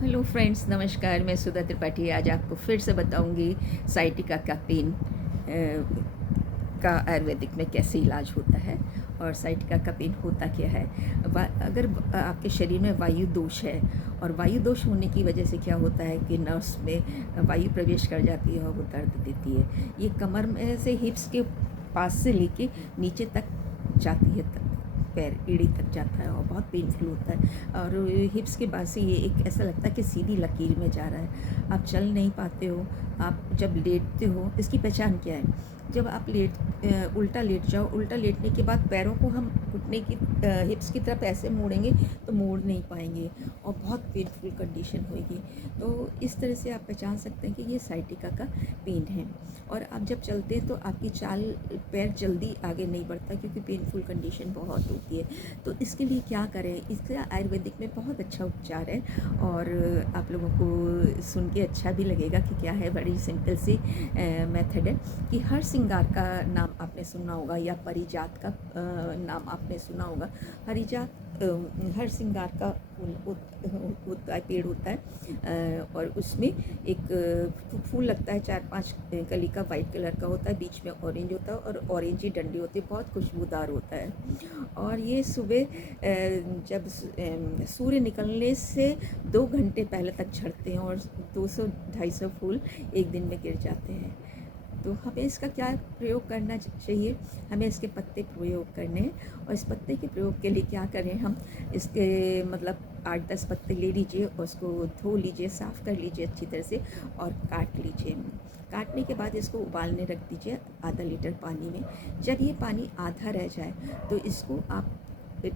Hello friends, नमस्कार। मैं सुधा त्रिपाठी आज आपको फिर से बताऊंगी साइटिका का पेन का आयुर्वेदिक में कैसे इलाज होता है और साइटिका का पेन होता क्या है। अगर आपके शरीर में वायु दोष है और वायु दोष होने की वजह से क्या होता है कि नर्व्स में वायु प्रवेश कर जाती है और वो दर्द देती है। ये कमर में से हिप्स के पास से लेके नीचे तक जाती है, पैर एड़ी तक जाता है और बहुत पेनफुल होता है। और हिप्स के बाद से ये एक ऐसा लगता है कि सीधी लकीर में जा रहा है, आप चल नहीं पाते हो। आप जब लेटते हो, इसकी पहचान क्या है? जब आप उल्टा लेट जाओ, उल्टा लेटने के बाद पैरों को हम घुटने की हिप्स की तरफ ऐसे मोड़ेंगे तो मोड़ नहीं पाएंगे और बहुत पेनफुल कंडीशन होगी। तो इस तरह से आप पहचान सकते हैं कि ये साइटिका का पेन है। और आप जब चलते हैं तो आपकी चाल पैर जल्दी आगे नहीं बढ़ता क्योंकि पेनफुल कंडीशन बहुत होती है। तो इसके लिए क्या करें? इसका आयुर्वेदिक में बहुत अच्छा उपचार है और आप लोगों को सुन के अच्छा भी लगेगा कि क्या है। बड़ी सिंपल सी मेथड है कि हर श्रृंगार का नाम आपने सुना होगा या परिजात का नाम आपने सुना होगा। हरिजात हर श्रृंगार का होता है, पेड़ होता है और उसमें एक फूल लगता है, 4-5 कली का, वाइट कलर का होता है, बीच में ऑरेंज होता है और ऑरेंज ही डंडी होती है, बहुत खुशबूदार होता है। और ये सुबह जब सूर्य निकलने से 2 घंटे पहले तक झड़ते हैं और 200-250 फूल एक दिन में गिर जाते हैं। तो हमें इसका क्या प्रयोग करना चाहिए? हमें इसके पत्ते प्रयोग करने हैं और इस पत्ते के प्रयोग के लिए क्या करें हम? इसके मतलब 8-10 पत्ते ले लीजिए और उसको धो लीजिए, साफ़ कर लीजिए अच्छी तरह से और काट लीजिए। काटने के बाद इसको उबालने रख दीजिए आधा लीटर पानी में। जब ये पानी आधा रह जाए तो इसको आप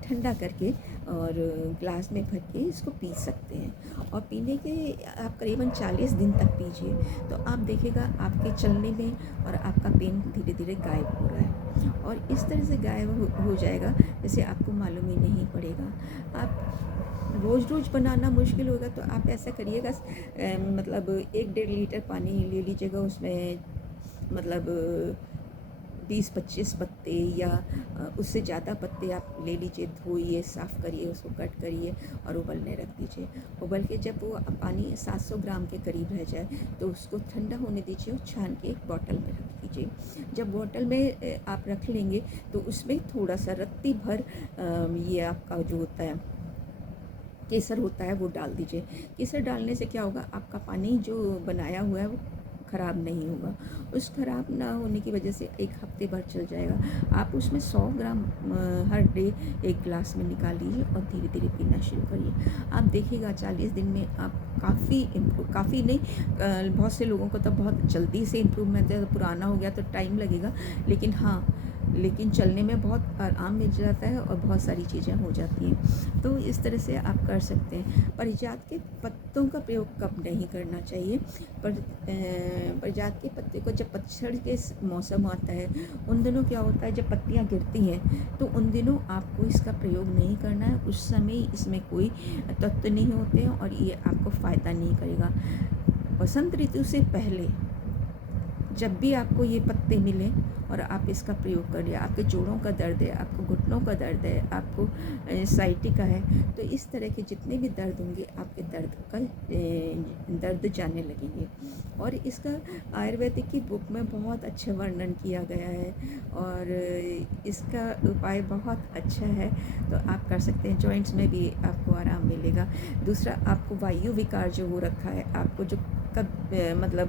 ठंडा करके और ग्लास में भर के इसको पी सकते हैं। और पीने के आप करीबन 40 दिन तक पीजिए तो आप देखिएगा आपके चलने में और आपका पेन धीरे धीरे गायब हो रहा है और इस तरह से गायब हो जाएगा जैसे आपको मालूम ही नहीं पड़ेगा। आप रोज़ रोज़ बनाना मुश्किल होगा तो आप ऐसा करिएगा, मतलब 1-1.5 लीटर पानी ले लीजिएगा, उसमें मतलब 20-25 पत्ते या उससे ज़्यादा पत्ते आप ले लीजिए, धोइए, साफ़ करिए, उसको कट करिए और उबलने रख दीजिए। उबल के जब वो पानी 700 ग्राम के करीब रह जाए तो उसको ठंडा होने दीजिए और छान के एक बॉटल में रख दीजिए। जब बॉटल में आप रख लेंगे तो उसमें थोड़ा सा रत्ती भर ये आपका जो होता है केसर होता है वो डाल दीजिए। केसर डालने से क्या होगा, आपका पानी जो बनाया हुआ है वो ख़राब नहीं होगा। उस ख़राब ना होने की वजह से 1 हफ्ते भर चल जाएगा। आप उसमें 100 ग्राम हर डे 1 ग्लास में निकाल लीजिए और धीरे धीरे पीना शुरू करिए। आप देखिएगा 40 दिन में आप काफ़ी नहीं, बहुत से लोगों को तो बहुत जल्दी से इम्प्रूवमेंट है। पुराना हो गया तो टाइम लगेगा, लेकिन चलने में बहुत आराम मिल जाता है और बहुत सारी चीज़ें हो जाती हैं। तो इस तरह से आप कर सकते हैं। पारिजात के पत्तों का प्रयोग कब नहीं करना चाहिए? पारिजात के पत्ते को जब पतझड़ के मौसम आता है उन दिनों क्या होता है, जब पत्तियां गिरती हैं तो उन दिनों आपको इसका प्रयोग नहीं करना है। उस समय इसमें कोई तत्व नहीं होते हैं और ये आपको फ़ायदा नहीं करेगा। बसंत ऋतु से पहले जब भी आपको ये पत्ते मिलें और आप इसका प्रयोग करिए, आपके जोड़ों का दर्द है, आपको घुटनों का दर्द है, आपको साइटिका है, तो इस तरह के जितने भी दर्द होंगे आपके दर्द जाने लगेंगे। और इसका आयुर्वेदिक की बुक में बहुत अच्छा वर्णन किया गया है और इसका उपाय बहुत अच्छा है, तो आप कर सकते हैं। जॉइंट्स में भी आपको आराम मिलेगा। दूसरा, आपको वायु विकार जो हो रखा है, आपको जो कब मतलब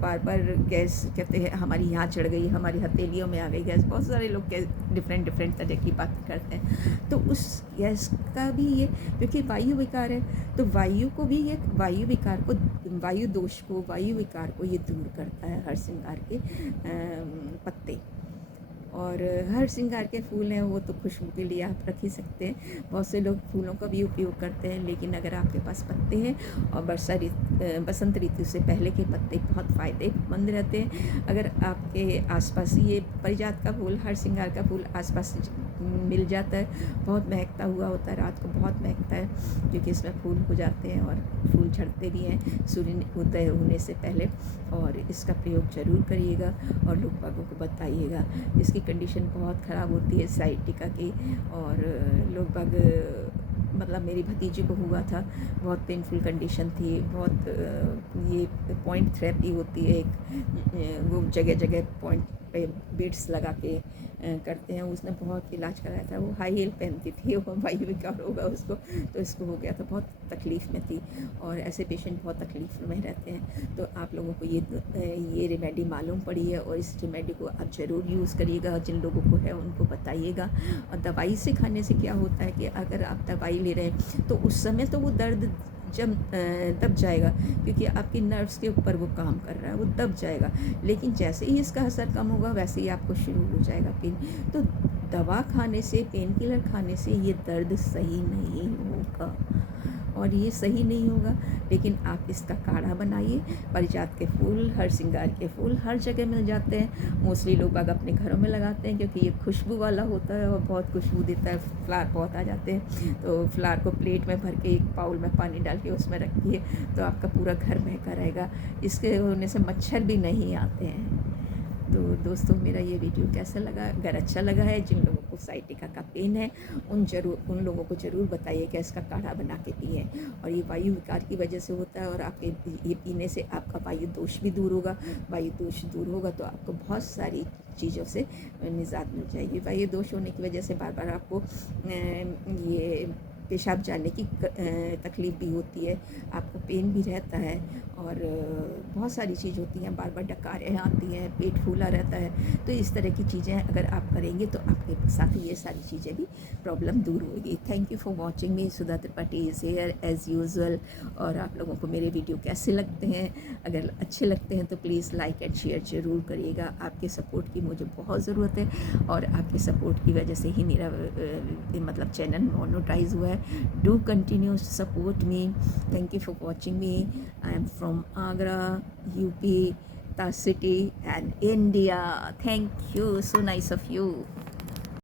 बार बार गैस कहते हैं हमारी यहाँ चढ़ गई, हमारी हथेलियों में आ गई गैस, बहुत सारे लोग डिफरेंट तरह की बातें करते हैं। तो उस गैस का भी ये, क्योंकि वायु विकार है तो वायु को भी ये वायु विकार को, वायु दोष को, वायु विकार को ये दूर करता है हर श्रृंगार के पत्ते। और हर श्रृंगार के फूल हैं वो तो खुशबू के लिए आप रख ही सकते हैं। बहुत से लोग फूलों का भी उपयोग करते हैं, लेकिन अगर आपके पास पत्ते हैं और बसंत ऋतु से पहले के पत्ते बहुत फ़ायदेमंद रहते हैं। अगर आपके आसपास ये पारिजात का फूल, हर श्रृंगार का फूल आसपास मिल जाता है, बहुत महकता हुआ होता है, रात को बहुत महकता है क्योंकि इसमें फूल हो जाते हैं और फूल झड़ते भी हैं सूर्य उदय होने से पहले। और इसका प्रयोग ज़रूर करिएगा और लोग बागों को बताइएगा। इसकी कंडीशन बहुत ख़राब होती है साइटिका की और लोग बाग मतलब मेरी भतीजी को हुआ था, बहुत पेनफुल कंडीशन थी, बहुत ये पॉइंट थेरेपी होती है एक, वो जगह जगह पॉइंट पे बीड्स लगा के करते हैं। उसने बहुत इलाज कराया था, वो हाई हील पहनती थी, वो वायु विकार होगा उसको, तो इसको हो गया था, बहुत तकलीफ़ में थी। और ऐसे पेशेंट बहुत तकलीफ़ में रहते हैं। तो आप लोगों को ये रेमेडी मालूम पड़ी है, और इस रेमेडी को आप ज़रूर यूज़ करिएगा। जिन लोगों को है उनको बताइएगा। और दवाई से खाने से क्या होता है कि अगर आप दवाई ले रहे हैं तो उस समय तो वो दर्द जब दब जाएगा, क्योंकि आपकी नर्व्स के ऊपर वो काम कर रहा है, वो दब जाएगा। लेकिन जैसे ही इसका असर कम होगा वैसे ही आपको शुरू हो जाएगा पेन। तो दवा खाने से, पेन किलर खाने से ये दर्द सही नहीं होगा, और ये सही नहीं होगा। लेकिन आप इसका काढ़ा बनाइए। पारिजात के फूल, हर श्रृंगार के फूल हर जगह मिल जाते हैं। मोस्टली लोग बाग अपने घरों में लगाते हैं, क्योंकि ये खुशबू वाला होता है और बहुत खुशबू देता है। फ्लावर बहुत आ जाते हैं, तो फ्लावर को प्लेट में भर के एक बाउल में पानी डाल के उसमें रखिए, तो आपका पूरा घर महका रहेगा। इसके होने से मच्छर भी नहीं आते हैं। तो दोस्तों, मेरा ये वीडियो कैसा लगा? अगर अच्छा लगा है, जिन लोगों को साइटिका का पेन है उन लोगों को ज़रूर बताइए कि इसका काढ़ा बना के पिए। और ये वायु विकार की वजह से होता है, और आपके ये पीने से आपका वायु दोष भी दूर होगा। वायु दोष दूर होगा तो आपको बहुत सारी चीज़ों से निजात मिल जाएगी। वायु दोष होने की वजह से बार बार आपको ये पेशाब जाने की तकलीफ़ भी होती है, आपको पेन भी रहता है, और बहुत सारी चीज़ होती हैं, बार बार डकारें आती हैं, पेट फूला रहता है। तो इस तरह की चीज़ें अगर आप करेंगे तो आपके साथ ये सारी चीज़ें भी प्रॉब्लम दूर होगी। Thank you for watching me. Sudha Tripathi is here as usual. और आप लोगों को मेरे वीडियो कैसे लगते हैं? अगर अच्छे लगते हैं तो प्लीज़ लाइक एंड शेयर ज़रूर करिएगा। आपके सपोर्ट की मुझे बहुत ज़रूरत है, और आपके सपोर्ट की वजह से ही मेरा मतलब चैनल मोनेटाइज हुआ है। Do continue to support me. Thank you for watching me. I am from Agra, UP, the city, and India. Thank you. So nice of you.